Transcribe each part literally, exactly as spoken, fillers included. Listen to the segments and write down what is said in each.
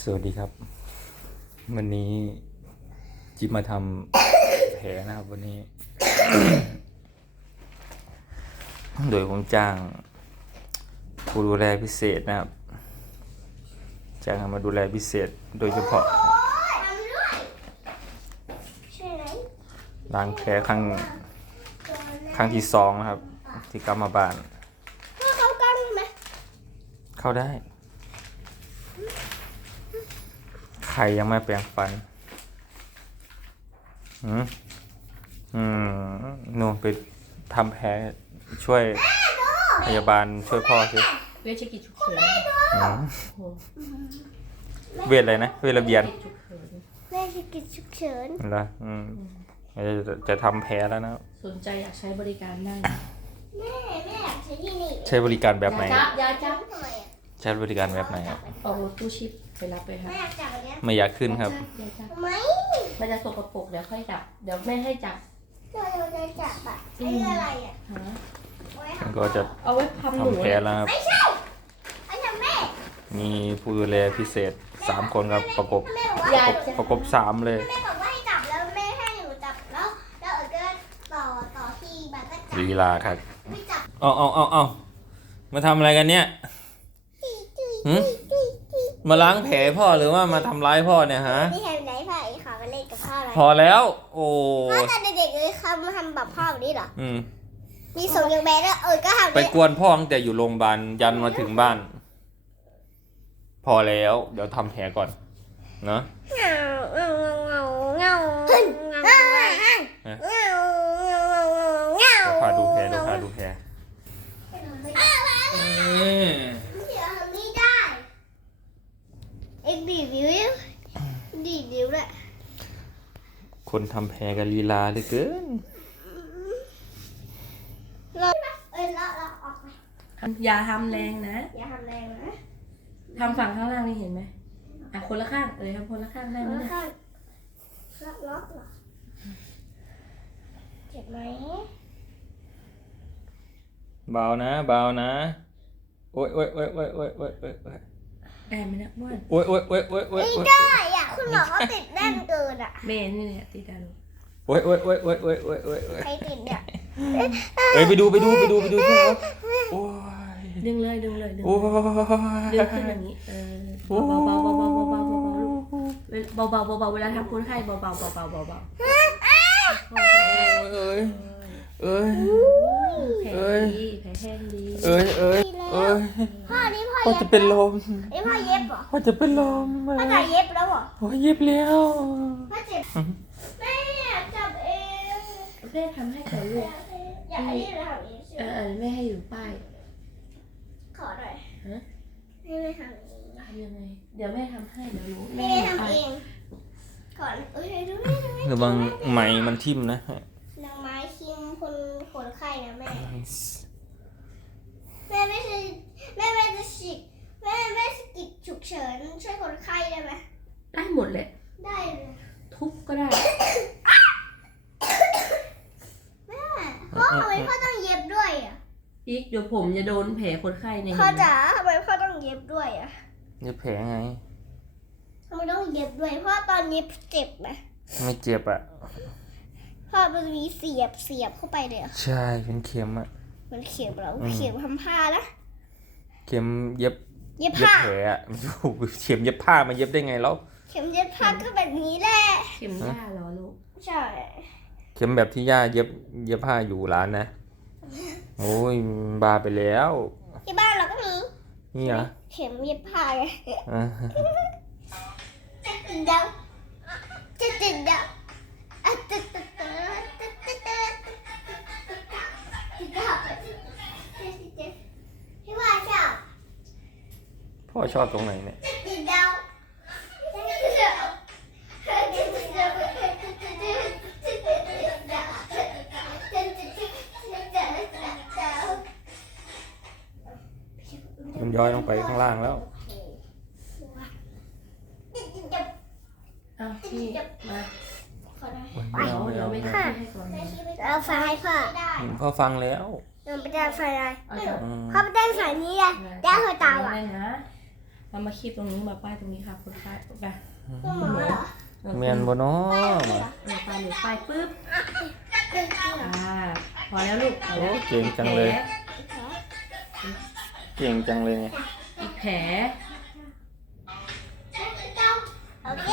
สวัสดีครับวันนี้จิ๊บมาทำแผลนะครับวันนี้ โดยผมจ้างผู้ดูแลพิเศษนะครับจ้างมาดูแลพิเศษโดยเฉพาะล้างแผลครั้งครั้งที่สองนะครับที่กลับมาบ้านเข้าได้ไหมเข้าได้ใครยังไม่แปรงฟันอืมอืมหนูไปทำแผลช่วยพยาบาลช่วยพ่อสิเวชกิจฉุกเฉินเวชอะไรนะเวชระเบียนเวชกิจฉุกเฉินเหรออืมจะจะทำแผลแล้วนะสนใจอยากใช้บริการได้แม่แม่อยากใช้ที่นี่ใช้บริการแบบไหนยาจับยาจับใช้บริการแบบไหนครับออกรถตู้ชิปไปรับไปครับไม่อยากจับอันเนี้ยไม่อยากขึ้นครับทำไมมันจะสกปรกเดี๋ยวค่อยจับเดี๋ยวแม่ให้จับเราจะจับอ่ะไอ้อะไรอ่ะมันก็จะเอาไว้ทำหนูทำแผลแล้วครับไม่ใช่ไอ้ทำแม่มีผู้ดูแลพิเศษสามคนครับประกบประกบสามเลยแม่บอกว่าให้จับแล้วแม่ให้หนูจับแล้วแล้วเออก็ต่อต่อที่บัตรก็จับลีลาครับไม่จับเอาเอาเอาเอามาทำอะไรกันเนี่ยหืมมาล้างแผลพ่อหรือว่ามาทำร้ายพ่อเนี่ยฮะนี่เห็นไหนพ่อไอ้ขอมาเล่นกับพ่อไหมพอแล้วโอ้พ่อตอนเด็กๆเลยคำทำแบบพ่อแบบนี้เหรออืมมีส่งยังแบดแล้วเออก็ทำไปกวนพ่อตั้งแต่อยู่โรงพยาบาลยันมาถึงบ้านพอแล้วเดี๋ยวทำแผลก่อนเนาะเงาเงาเงาเงาเงาเงาเงาเงาพาดูแผลดูพาดูแผลเอ็กดีดิวดีดิวแหละคนทำแผลกันลีลาเหลือเกินเราเอ้ยเราเราออกไปอย่าทำแรงนะอย่าทำแรงนะทำฝั่งข้างล่างนี่เห็นไหมอ่ะคนละข้างเออทำคนละข้างได้ไหมเนี่ยล็อกล็อกเหรอเจ็บไหมเบานะเบานะโอ๊ยโอ๊ยโอ๊ยโอ๊ยโอ๊ยโอ๊ยโอ๊ยได้ไหมเนี่ยบ้วนโอ๊ยโอ๊ยโอ๊ยโอ๊ยโอ๊ยไม่ได้อ่ะคุณหมอเขาติดแน่นเกินอ่ะเมนนี่เนี่ยติดดารุโอ๊ยโอ๊ยโอ๊ยโอ๊ยโอ๊ยโอ๊ยโอ๊ยใครติดเนี่ยเอ้ยไปดูไปดูไปดูไปดูเพื่อนโอ้ยดึงเลยดึงเลยดึงโอ้ยดึงขึ้นอย่างนี้เออเบาเบาเบาเบาเบาเบาเบาเบาเบาเบาเบาเวลาทำคนไข้เบาเบาเบาเบาเบาเบาเอ้ยเอ้ยแผลดีแผลแห้งดีเอ้ยเอ้ยเอ้ยพ่อนี่พ่อพ่อจะเป็นลมไอ้พ่อเย็บเหรอพ่อจะเป็นลมพ่อจะเย็บแล้วเหรอพ่อเย็บแล้วพ่อเจ็บแม่อยากจับเองแม่ทำให้ก่อนลูกอยากให้เราทำเองเออแม่ให้อยู่ป้ายขอหน่อยฮะให้แม่ทำเองทำยังไงเดี๋ยวแม่ทำให้เดี๋ยวรู้แม่ทำเองก่อนเอ้ยดูแม่ดูแม่ระวังไหมมันทิ่มนะนางไม้คิมคนคนไข้นะแม่แม่ไม่ใช่แม่แม่จะฉีดแม่แม่สกิดฉุกเฉินช่วยคนไข้ได้ไหมได้หมดเลยได้เลยทุบก็ได้แม่พ่อทำไมพ่อต้องเย็บด้วยอ่ะอีกเดี๋ยวผมจะโดนแผลคนไข้ในพ่อจ๋าทำไมพ่อต้องเย็บด้วยอ่ะเย็บแผลไงทำไมต้องเย็บด้วยเพราะตอนเย็บเจ็บไหมไม่เจ็บอ่ะพ่อมันมีเสียบเสียบเข้าไปเลยใช่เป็นเข็มอ่ะมันเข็มแล้วเข็มทำผ้านะเข็มเย็บเย็บผ้าแผลอ่ะเข็มเย็บผ้ามันเย็บได้ไงแล้วเข็มเย็บผ้าก็แบบนี้แหละเข็มย่าเหรอลูกใช่เข็มแบบที่ย่าเย็บเย็บผ้าอยู่ร้านนะโอ้ยบาไปแล้วที่บ้านเราก็มีนี่เหรอเข็มเย็บผ้าไงจะติดดาวจะติดดาวพี่ว่าชอบพ่อชอบตรงไหนเนี่ยติดดาวมันย้อยลงไปข้างล่างแล้วอ้าวพี่มาเดี๋ยวเดี๋ยวไม่ได้ให้ก่อนเอาไฟให้พ่อพ่อฟังแล้วเราไปได้ไฟอะไรพ่อไปได้ไฟนี้เลยได้หัวตาว่ะเรามาคีบตรงนี้มาป้ายตรงนี้ค่ะคนไข้ไปหมอเหรอเมียนบ่เนาะเออป้ายหรือป้ายปุ๊บอ่าพอแล้วลูกพอโอ้แล้วเก่งจังเลยเก่งจังเลยเนี่ยอีกแผลโอเค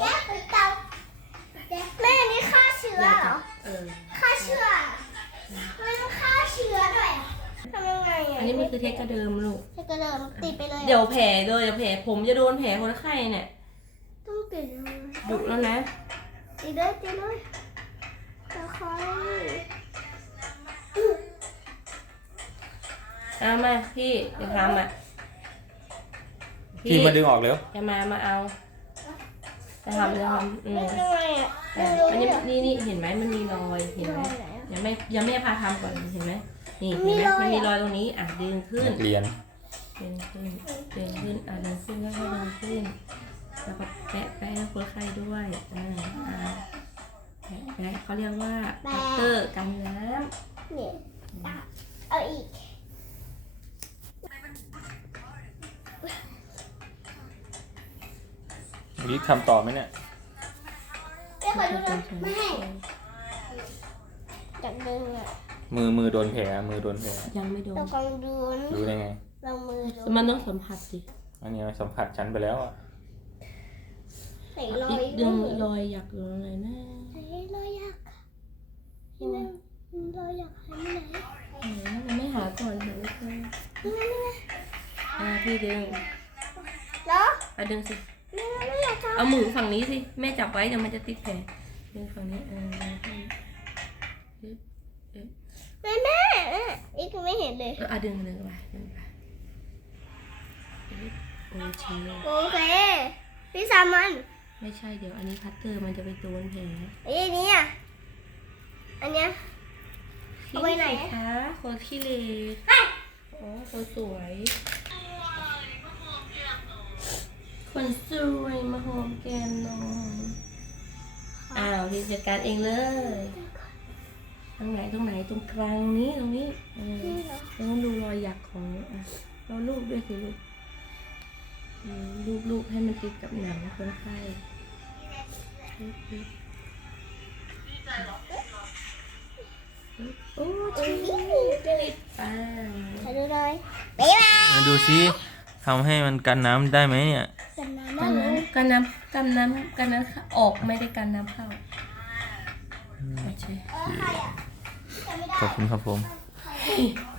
แม่นี่ฆ่าเชื้อเหรอเออฆ่าเชื้อไม่ต้องฆ่าเชื้อด้วยทำยังไงอ่ะอันนี้มันคือเทคกระเดิมลูกให้กระเดิมติดไปเลยเดี๋ยวแผลเลยเดี๋ยวแผลผมจะโดนแผลคนไข้เนี่ยต้องติดเลยดุแล้วนะติดเลยติดเลยตะคอยเอามาพี่เดี๋ยวทำอ่ะพี่มาดึงออกเร็วจะมามาเอาจะทำจะทำอืมทำไมอ่ะอ่ะอันนี้นี่นี่เห็นไหมมันมีรอยเห็นไหมยังไม่ยังไม่พาทำก่อนเห็นไหมนี่เห็นไหมมันมีรอยตรงนี้อ่ะดึงขึ้นนักเรียนดึงขึ้นดึงขึ้นอ่ะดึงขึ้นก็ค่อยๆดึงขึ้นแล้วก็แปะแปะให้คนไข้ด้วยอ่าอ่าแปะแปะเขาเรียกว่าปัตเตอร์กันน้เนี่ยเอาอีกวิทำต่อไหมเนี่ยไม่ขอดูนะไม่ให้จับดึงอ่ะมือมือโดนแผลมือโดนแผลำยังไม่โดนเรากองดูนรู้ได้ไงเรามือดูมันต้องสัมผัสสิอันนี้สัมผัสฉันไปแล้วอ่ะใส่รออียกดึงรอยอยากอยู่ตรงไหนนะใส่รอยยักษ์ที่นั่นรอยยักษ์หายไปไหนไหนมันไม่หาก่อนหาไม่เจอนี่ไงนี่ไงอ่าพี่ดึงเนาะอ่ะดึงสินี่ไงไม่อยากทเอามือฝั่งนี้สิแม่จับไว้เดี๋ยวมันจะติดแผลดึงฝั่งนี้เออำแม่แม่อีกไม่เห็นเลยเอออ่ะดึงดึงไปดึงไปโอเคโอเคพี่สามันไม่ใช่เดี๋ยวอันนี้พัตเตอร์มันจะไปโดนแผลไอ้นี่อ่ะอันเนี้ย เอาไว้ไหนขี้คะคนขี้เหร่อ๋อคนสวย คนสวยมาหอมแก้มน้องอ้าวพี่จัดการเองเลยตรงไหนตรงไหนตรงกลางนี้ตรงนี้เออนี่เหรอเราต้องดูรอยหยักของอ่ะเราลูบด้วยสิลูกอืมลูบลูบให้มันติดกับหนังคนไข้ลูบลูบโอ้ชิลิดอ่าขอดูหน่อยบ๊ายบายมาดูซิทำให้มันกันน้ำได้ไหมเนี่ยกันน้ำกัมาน เลยน้ำกันน้ำกันน้ำกันน้ำออกไม่ได้กันน้ำเข้าโอเคขอบคุณครับผมเ